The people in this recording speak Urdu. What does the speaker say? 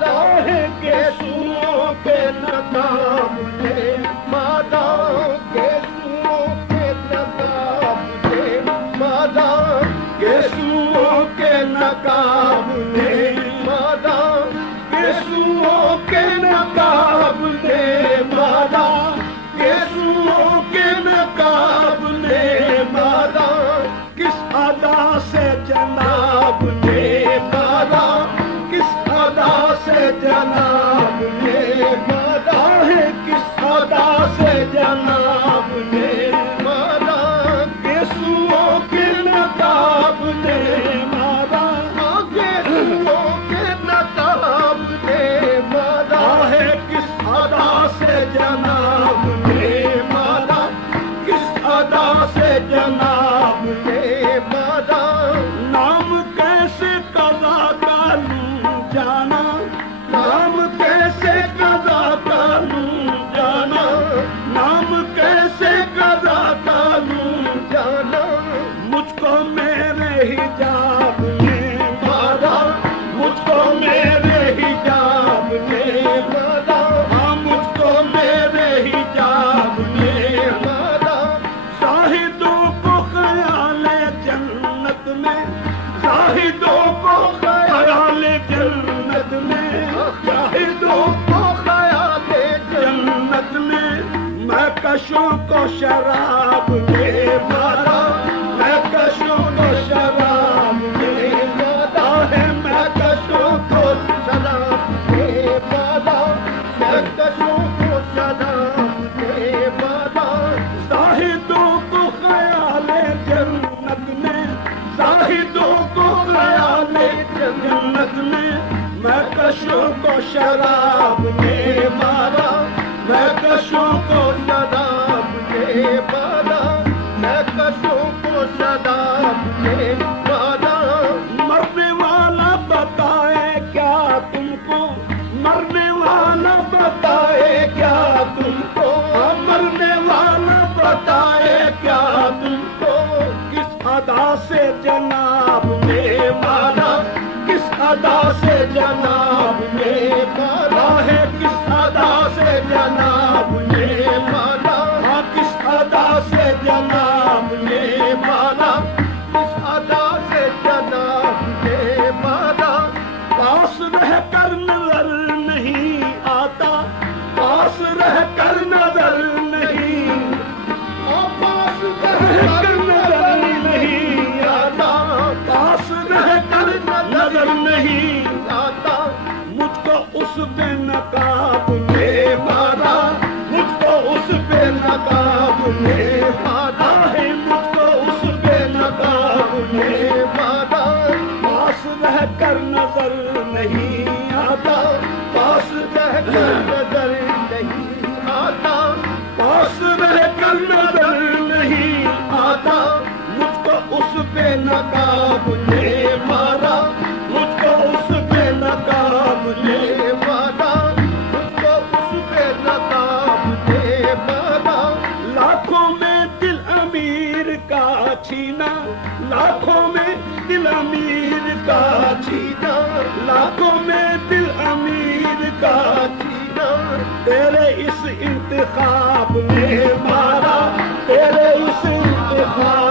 مادہ گیسوؤں کے نقاب نے، مادہ گیسوؤں کے نقاب نے، مادہ گیسوؤں کے نقاب نے، مادہ گیسوؤں کے نقاب نے، مادہ گیسوؤں کے نقاب نے، مادہ کس ادا سے جناب نے، مادہ کس ادا سے جناب نے، مادہ ہے کس ادا سے جناب نے، مادہ گیسوؤں کے نقاب نے، مادہ گیسوؤں کے نقاب نے، مادہ ہے کس ادا سے جناب نے، مادہ کس ادا سے جناب نے، مادہ نام کیسے قضا کا لوں جانا، نام کیسے قضا کا لوں جانا، نام کیسے قضا کا لوں جانا، مجھ کو میرے حجاب نے، مادہ مجھ کو میرے حجاب نے، مادہ ہاں مجھ کو میرے حجاب نے، مادہ شاہدوں کو خیال جنت میں، شاہدوں کو خیال جنت میں، شاہدوں کو خیال جنت میں، میں کشوں کو شراب دے مارا، میں کشوں کو شراب دے مارا ہے، میں کشوں کو شراب دے مارا، میں کشوں کو شراب دے مارا، شاہدوں کو خیال جنت میں، شاہدوں کو خیال جنت میں، میں کشوں کو شراب دے مارا، میں کشوں کو شراب دے مارا، میں کشوں کو شراب دے مارا، مرنے والا بتائے کیا تم کو، مرنے والا بتائے کیا تم کو، مرنے والا بتائے کیا تم کو، کس ادا سے جناب نے مارا، کس ادا سے جناب نے مارا ہے، کس ادا سے جناب نے مارا، ہاں کس ادا سے جناب نے مارا، کس ادا سے جناب نے مارا، پاس رہ کر نظر نہیں آتا، پاس رہ کر نظر نہیں، پاس رہ کر نظر نہیں آتا، پاس رہ کر نظر نہیں آتا، مجھ کو اس بے نقاب نے مارا، مجھ کو اس بے نقاب نے مارا ہے، مجھ کو اس بے نقاب نے مارا، پاس رہ کر نظر نہیں آتا، پاس رہ کر نظر نہیں آتا، پاس رہ کر نظر نہیں آتا، مجھ کو اس بے نقاب نے مارا، مجھ کو اس بے نقاب نے مارا، مجھ کو اس بے نقاب نے مارا، لاکھوں میں دل امیر کا چھینا، لاکھوں میں دل امیر کا چھینا، لاکھوں میں دل امیر کا چھینا، تیرے اس انتخاب نے مارا، تیرے اس انتخاب